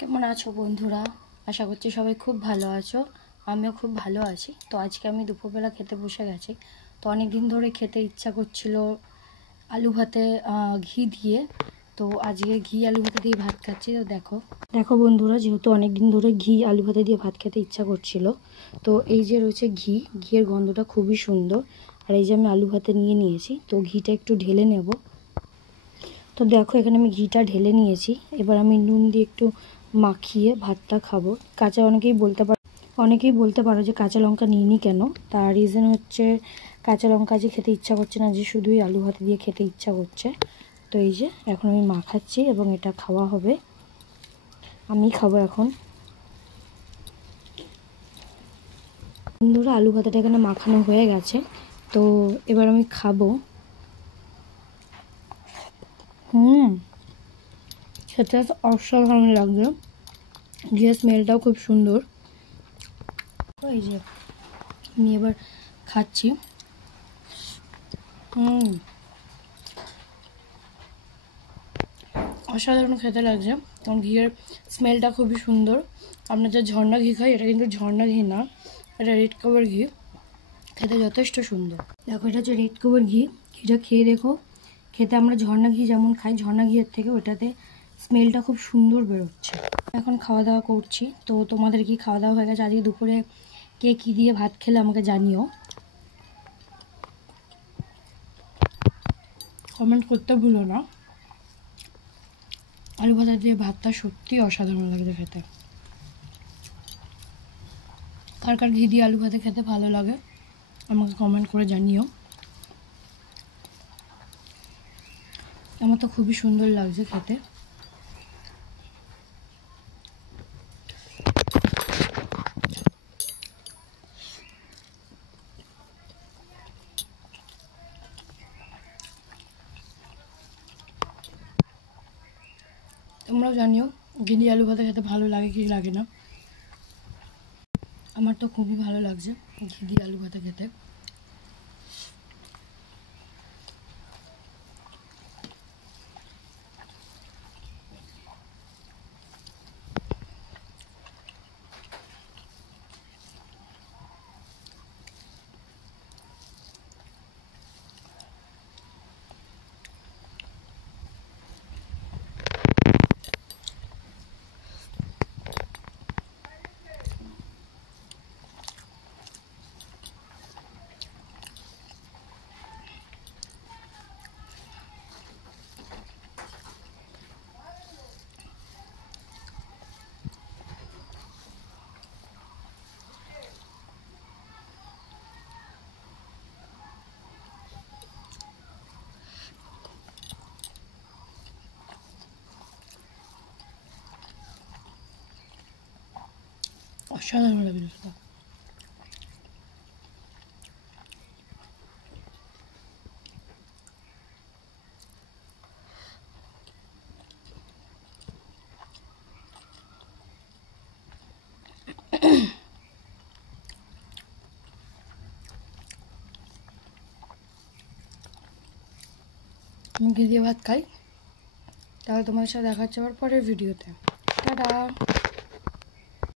কেমন আছো বন্ধুরা? আশা করছি সবাই খুব ভালো আছো। আমিও খুব ভালো আছি। তো আজকে আমি দুপুরবেলা খেতে বসে গেছি। তো অনেক দিন ধরে খেতে ইচ্ছা করছিল আলু ভাতে ঘি দিয়ে। তো আজকে ঘি আলু ভাতে দিয়ে ভাত খাচ্ছি। তো দেখো দেখো বন্ধুরা, যেহেতু অনেক দিন ধরে ঘি আলু ভাতে দিয়ে ভাত খেতে ইচ্ছা করছিল, তো এই যে রয়েছে ঘিয়ের গন্ধটা খুবই সুন্দর। আর এই যে আমি আলু ভাতে নিয়ে নিয়েছি, তো ঘিটা একটু ঢেলে নেব। তো দেখো এখানে আমি ঘিটা ঢেলে নিয়েছি। এবার আমি নুন দিয়ে একটু মাখিয়ে ভাতটা খাবো। অনেকেই বলতে পারো যে কাঁচা লঙ্কা নিইনি কেন। তার রিজন হচ্ছে কাঁচা লঙ্কা যে খেতে ইচ্ছা করছে না, যে শুধুই আলু ভাতে দিয়ে খেতে ইচ্ছা করছে। তো এই যে এখন আমি মাখাচ্ছি এবং এটা খাওয়া হবে। আমি খাবো এখন। বন্ধুরা, আলু ভাতাটা এখানে মাখানো হয়ে গেছে। তো এবার আমি খাবো। খেতে অসাধারণ লাগবে। ঘিয়ের স্মেলটাও খুব সুন্দর। এই যে আমি এবার খাচ্ছি। অসাধারণ খেতে লাগছে। কারণ ঘিয়ের স্মেলটা খুবই সুন্দর। আমরা যে ঝর্ণা ঘি খাই, এটা কিন্তু ঝর্ণা ঘি না, এটা রেড কাওয়ার ঘি। খেতে যথেষ্ট সুন্দর। দেখো, এটা হচ্ছে রেড কাওয়ার ঘি। ঘিটা খেয়ে দেখো। খেতে আমরা ঝর্ণা ঘি যেমন খাই, ঝর্ণা ঘিয়ের থেকে ওটাতে স্মেলটা খুব সুন্দর বেরোচ্ছে। এখন খাওয়া দাওয়া করছি। তো তোমাদের কি খাওয়া দাওয়া হয়ে গেছে? আজকে দুপুরে কে কী দিয়ে ভাত খেলে আমাকে জানিও, কমেন্ট করতে ভুলো না। আলু ভাজা দিয়ে ভাতটা সত্যি অসাধারণ লাগছে খেতে। কার কার ঘি দিয়ে আলু ভাতে খেতে ভালো লাগে আমাকে কমেন্ট করে জানিও। আমার তো খুবই সুন্দর লাগছে খেতে। তোমরাও জানিও ঘি দিয়ে আলু ভাতে খেতে ভালো লাগে কি লাগে না। আমার তো খুবই ভালো লাগছে ঘি দিয়ে আলু ভাতে খেতে। অসাধারণ লাগছে সেটা। আমি ঘি দিয়ে ভাত খাই। তাহলে তোমার সাথে দেখা হচ্ছে আবার পরের ভিডিওতে। টাটা।